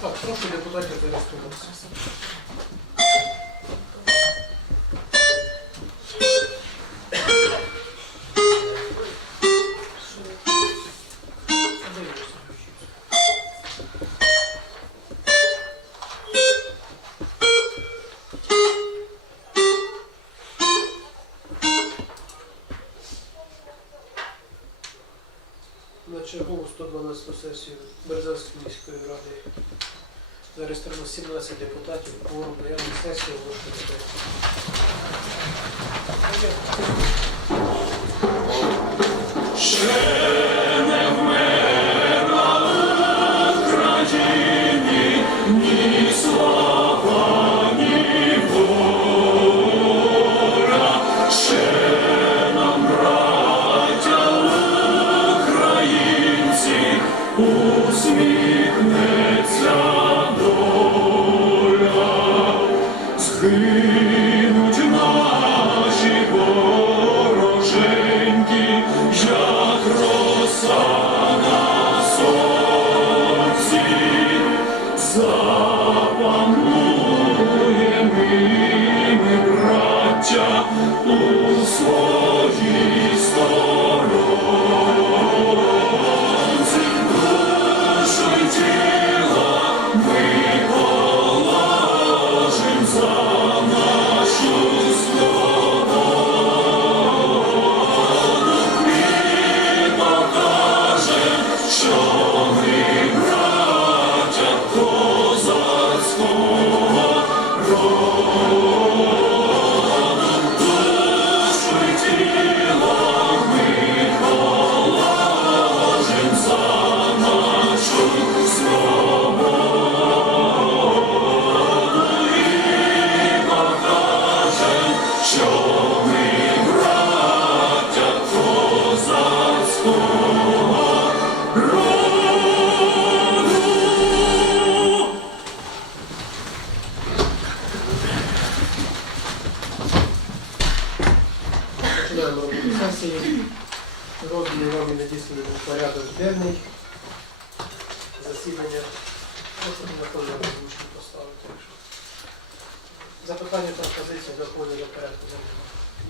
Так, прошу депутатів зареєструватися. На чергову 112 сесію Березовської міської ради зареєстровано 17 депутатів. Форум наявної сесії оголошується. Згинуть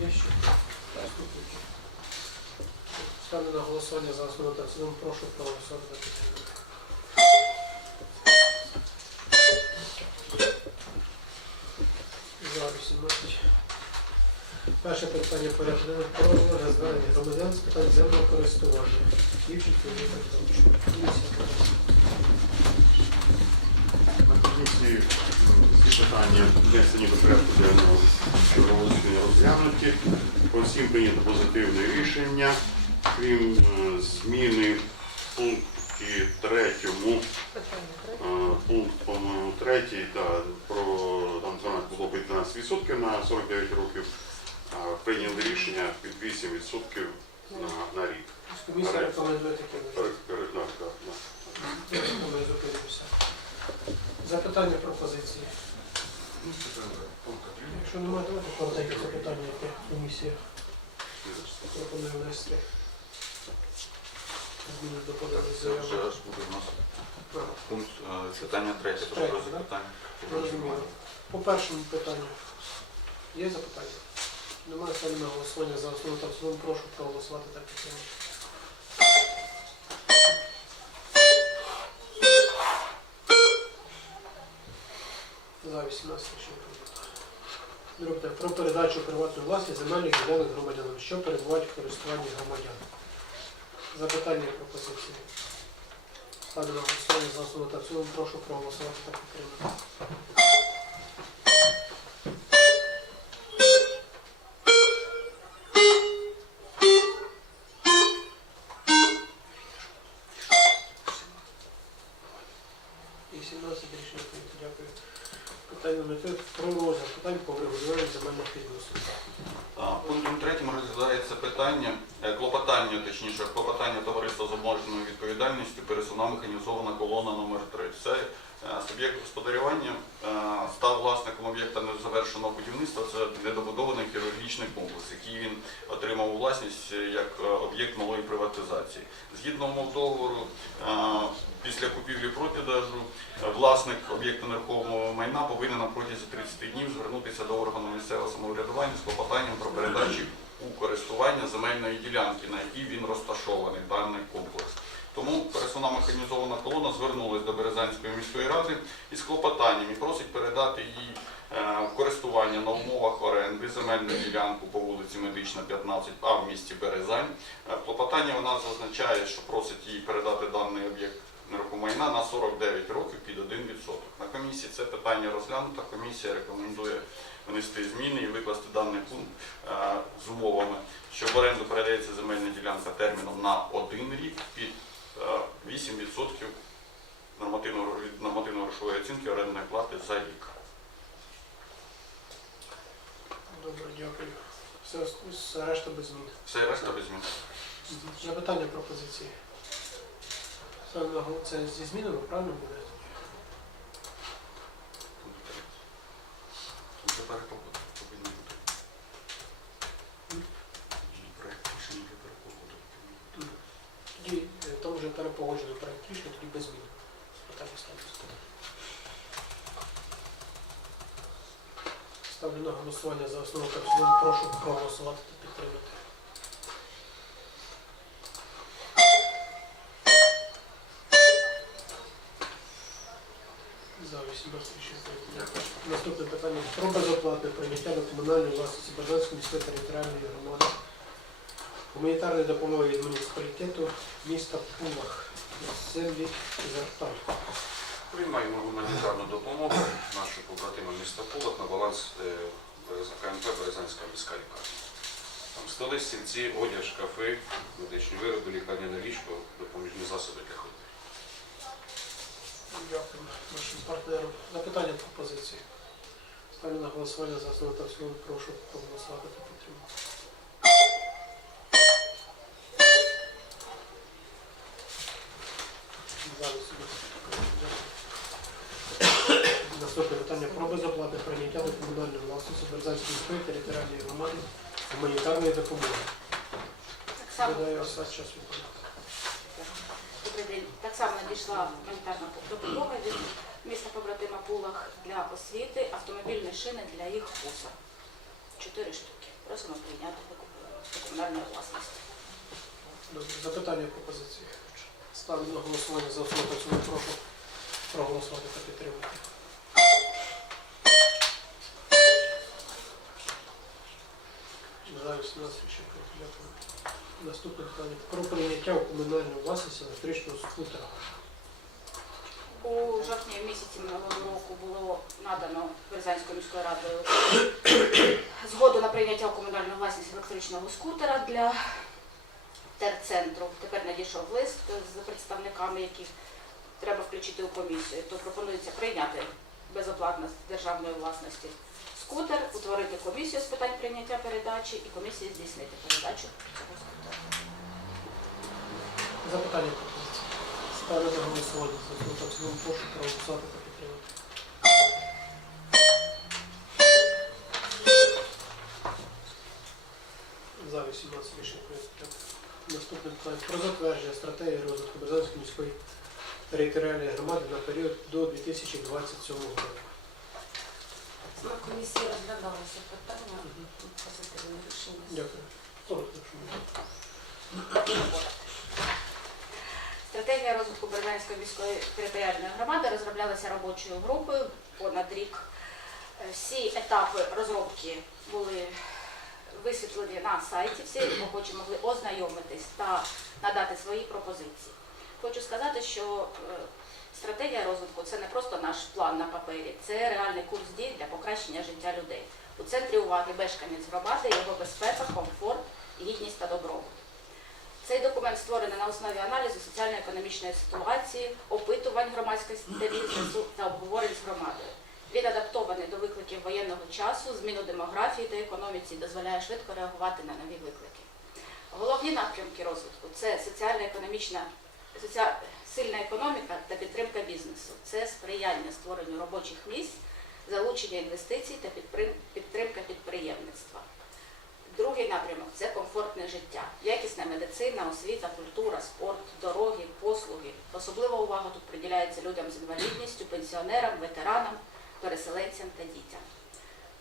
Є ще? Ставлю на голосування за основу та цілому. Прошу проголосувати за підтримку. За 18. Перше питання порядку про розгляд звернення громадян з питань земного користування. Дівчинки не Комісія. На комісії всі питання внесені до порядку денного голосування розглянуті. По всім прийнято позитивне рішення, крім е, зміни в пункті третьому, е, пункт, по-моєму, третій, да, про там 12 було під 12% на 49 років, прийняли рішення під 8% на, на рік. Комісія рекомендує таке. Запитання пропозиції. Якщо немає, давайте коротеньке запитання, яке комісія пропонує внести. Зміни до подали Це вже аж буде у нас пункт е, питання третє, Третє, про да? питання. Зрозуміло. По першому питанню. Є запитання? Немає ставлю на голосування за основу та в цілому. Прошу проголосувати так підтримати. За 18 рішення Друге. Про передачу приватної власності земельних ділянок громадянам, що перебувають в користуванні громадян. Запитання і пропозиції. Ставлю на голосування за основу та цілому. Прошу проголосувати так підтримати. І 17 рішення прийнято. Дякую. Питання номер 3. Про розгляд питань по врегулюванню земельних відносин. А, Пунктом третім розглядається питання Е, Точніше, клопотання товариства з обмеженою відповідальністю пересувна механізована колона номер 3 Це е, суб'єкт господарювання е, став власником об'єкта незавершеного будівництва. Це недобудований хірургічний комплекс, який він отримав у власність е, як об'єкт малої приватизації. Згідно умов договору, після купівлі-продажу е, власник об'єкту нерухомого майна повинен на протязі 30 днів звернутися до органу місцевого самоврядування з клопотанням про передачу у користування земельної ділянки, на якій він розташований, даний комплекс. Тому пересувна механізована колона звернулася до Березанської міської ради із клопотанням і просить передати їй е, в користування на умовах оренди земельну ділянку по вулиці Медична, 15, а в місті Березань. Е, В клопотанні вона зазначає, що просить їй передати даний об'єкт нерухомайна на 49 років під 1%. На комісії це питання розглянуто. Комісія рекомендує внести зміни і викласти даний пункт е, з умовами, що в оренду передається земельна ділянка терміном на один рік під е, 8% нормативно- від нормативно-грошової оцінки орендної плати за рік. Добре, дякую. Все, все решта без змін. Все решта без змін. Запитання пропозиції. Це зі змінами, правильно буде? Тут тепер погода повинна бути. І проект рішення вже перепогодити. Тоді е, там вже перепогоджено проект рішення, тоді без змін. Питання ставиться. Ставлю на в цілому. Прошу проголосувати та підтримати. За 18 рішення прийнято. Дякую. Наступне питання про безоплатне прийняття до комунальної власності Бердянської міської територіальної громади. Гуманітарної допомоги від муніципалітету міста Пулах. Землі Зарталь. Приймаємо гуманітарну допомогу нашого побратима міста Пулок на баланс е, КМП Березанська міська лікарня. Там столи, стільці, одяг, шкафи, медичні вироби, лікарняне ліжко, допоміжні засоби для ходьби. Дякую нашим партнерам. Запитання пропозиції. Ставлю на голосування за основу та в цілому. Прошу проголосувати та підтримати. За 18. Дякую. Наступне питання про безоплатне прийняття до комунальної власності Берзанської міської територіальної громади гуманітарної допомоги. Так само, Додаю час відповідати. добрий день. Так само надійшла гуманітарна допомога від міста побратима Пулах для освіти, автомобільні шини для їх вуса. Чотири штуки. Просимо прийняти до комунальної власності. Добре, запитання пропозиції. Ставлю на голосування за основу. Прошу проголосувати та підтримати. За 18 рішення прийнято. Дякую. Наступне питання про прийняття у комунальну власність електричного скутера. У жовтні місяці минулого року було надано Березанською міською радою згоду на прийняття у комунальну власність електричного скутера для терцентру. Тепер надійшов лист з представниками, яких треба включити у комісію. То пропонується прийняти безоплатно з державної власності скутер, утворити комісію з питань прийняття передачі і комісії здійснити передачу цього скутера. Запитання пропозиції. Ставлю на голосування за цілому. Прошу проголосувати та підтримати. За 18 рішення прийнято. Наступне питання про затвердження стратегії розвитку Березанської міської територіальної громади на період до 2027 року. На комісії розглядалося питання, позитивне рішення. Дякую. Коротко, якщо можна. Стратегія розвитку Березанської міської територіальної громади розроблялася робочою групою понад рік. Е, Всі етапи розробки були висвітлені на сайті, всі охочі могли ознайомитись та надати свої пропозиції. Хочу сказати, що е, стратегія розвитку це не просто наш план на папері, це реальний курс дій для покращення життя людей. У центрі уваги мешканець громади, його безпека, комфорт, гідність та добробут. Цей документ створений на основі аналізу соціально-економічної ситуації, опитувань громадськості та бізнесу та обговорень з громадою. Він адаптований до викликів воєнного часу, зміну демографії та економіці і дозволяє швидко реагувати на нові виклики. Головні напрямки розвитку це соціально-економічна соціа- сильна економіка та підтримка бізнесу. Це сприяння створенню робочих місць, залучення інвестицій та підтримка підприємництва. Другий напрямок це комфортне життя, якісна медицина, освіта, культура, спорт, дороги, послуги. Особлива увага тут приділяється людям з інвалідністю, пенсіонерам, ветеранам, переселенцям та дітям.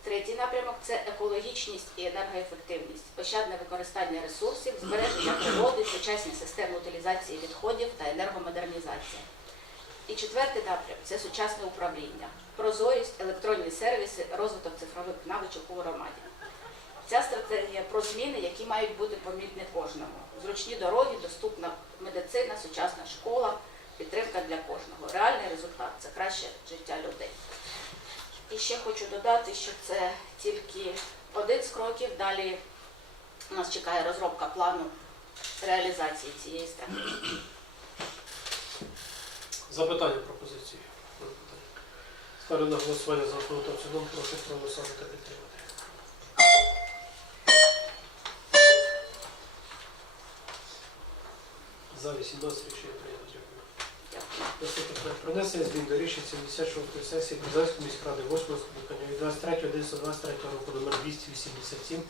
Третій напрямок це екологічність і енергоефективність, ощадне використання ресурсів, збереження природи, сучасні системи утилізації відходів та енергомодернізація. І четвертий напрям це сучасне управління, прозорість, електронні сервіси, розвиток цифрових навичок у громаді. Ця стратегія про зміни, які мають бути помітні кожному. Зручні дороги, доступна медицина, сучасна школа, підтримка для кожного. Реальний результат це краще життя людей. І ще хочу додати, що це тільки один з кроків. Далі нас чекає розробка плану реалізації цієї стратегії. Запитання пропозиції. Ставлю на голосування за в цілому. Прошу проголосувати та підтримати. За 18 рішення прийнято. Принесення змін до рішень 76-ї сесії Березанської міськради 8 скликання від 23.11.23 року номер 287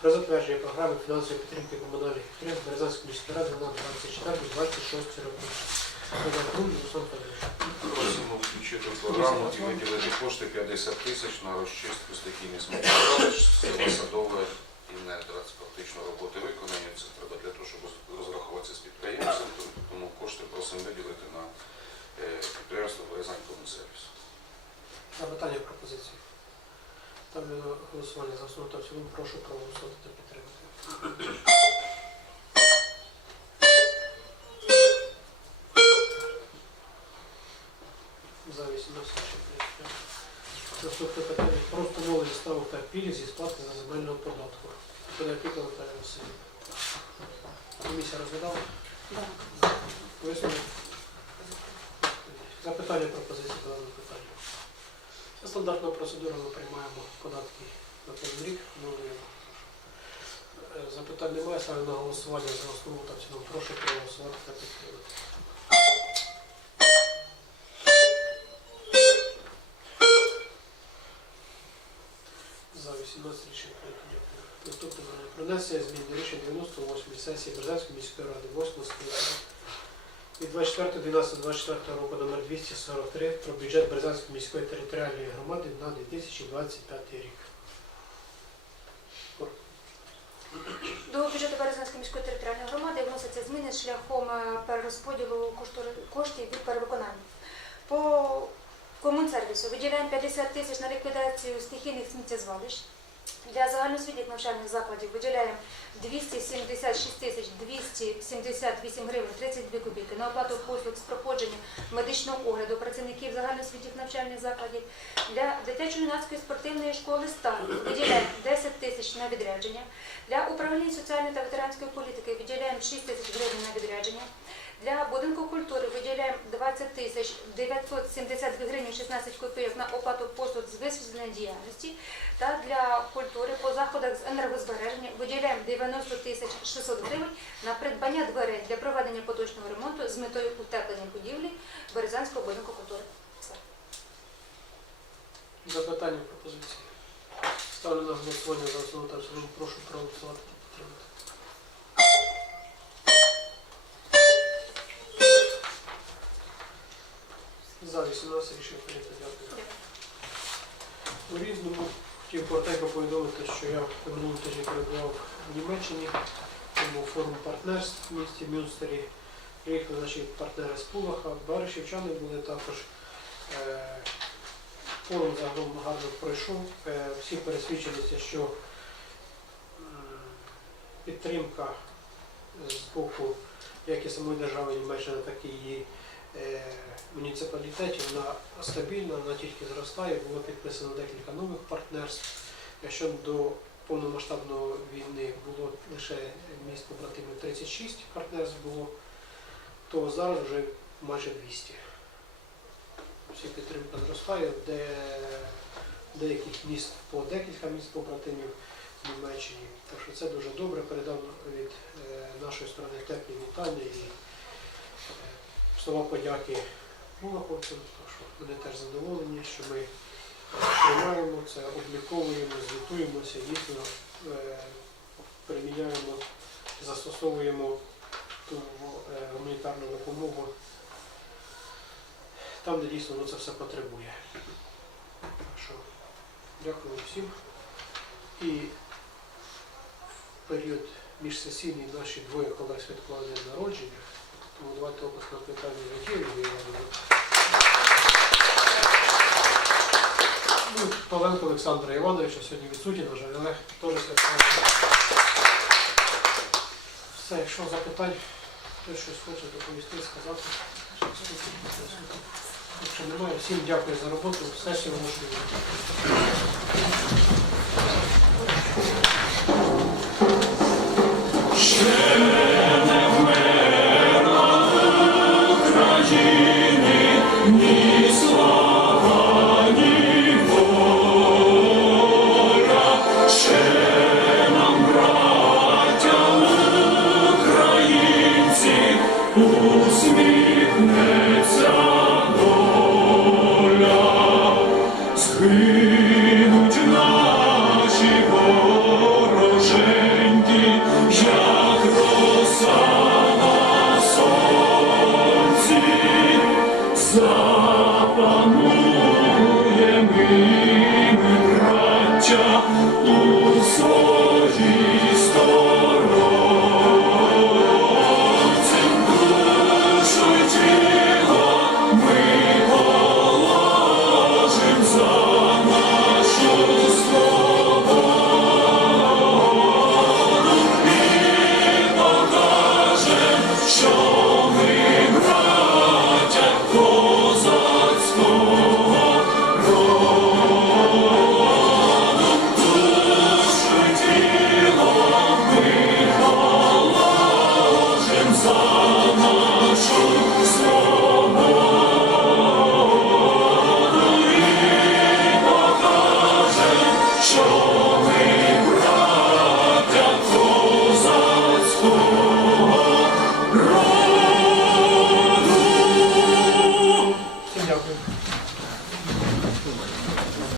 про затвердження програми фінансової підтримки комунальних підприємств Березанської міської ради на 24-26 роки. Олег Грунь, Руслан Федорович. Просимо включити програму і виділити кошти 50 тисяч на розчистку стихійних сміттєзвалищ з села Садове і не фактично роботи виконані. Це треба для того, щоб розрахуватися з підприємцем, тому кошти просимо виділити на е, підприємство Березань Комунсервіс. Запитання пропозиції. Ставлю на голосування цілому. Прошу проголосувати та підтримати. За 18. Наступне питання про встановлення ставок та пільг зі сплати за земельного податку. Подопіка Наталія Васильівна. Комісія розглядала? Висновок? Запитання пропозиції до даного питання. Це стандартна процедура, ми приймаємо податки на рік. Оновлюємо. Е, Запитань немає, ставлю на голосування за основу та в. Прошу проголосувати та підтримати. За 18 рішень прийнято. Дякую. Наступне питання. Принесення змін до рішень 98 сесії Березанської міської ради 8 скликання від 24.12.24 року номер 243 про бюджет Березанської міської територіальної громади на 2025 рік. До бюджету Березанської територіальної громади вносяться зміни шляхом е, перерозподілу коштів від перевиконання. По комунсервісу виділяємо 50 тисяч на ліквідацію стихійних сміттєзвалищ. Для загальноосвітніх навчальних закладів виділяємо 276 тисяч 278 гривень 32 копійки на оплату послуг з проходження медичного огляду працівників загальноосвітніх навчальних закладів. Для дитячо-юнацької спортивної школи «Сталь» виділяємо 10 тисяч на відрядження. Для управління соціальної та ветеранської політики виділяємо 6 тисяч гривень на відрядження. Для будинку культури виділяємо 20 тисяч 972 гривень 16 копійок на оплату послуг з висвітлення діяльності. Та для культури по заходах з енергозбереження виділяємо 90 тисяч 600 гривень на придбання дверей для проведення поточного ремонту з метою утеплення будівлі Березанського будинку культури. Все. Запитання пропозиції. Ставлю на голосування за основу та. Прошу проголосувати та підтримати. За 18 рішення прийнято. Дякую. У різному хотів коротенько повідомити, що я в минулому тижні перебував в Німеччині, тому форум партнерств в місті Мюнстері. Приїхали наші партнери з Пулаха, Баришівчани були також. Е, Форум загалом гарно пройшов. Е, Всі пересвідчилися, що підтримка з боку як і самої держави Німеччини, так і її муніципалітетів вона стабільна, вона тільки зростає. Було підписано декілька нових партнерств. Якщо до повномасштабної війни було лише міст побратимів 36 партнерств було, то зараз вже майже 200 всі підтримка зростає, де деяких міст по декілька міст побратимів в Німеччині. Так що це дуже добре. Передав від е, нашої сторони теплі вітання і е, слова подяки Булаховцям, тому що вони теж задоволені, що ми приймаємо це, обліковуємо, звітуємося, дійсно е, приміняємо, застосовуємо ту е, гуманітарну допомогу там, де дійсно це все потребує. Так що дякую всім. І період міжсесійний наші двоє колег святкували народження, давайте опис на питання виявимо. Ну, Павленко Олександра Івановича сьогодні відсутній, на жаль, але теж святкував. Все, якщо запитань, хтось щось хоче доповісти, сказати. Якщо немає, всім дякую за роботу. Сесію оголошую. причини. you.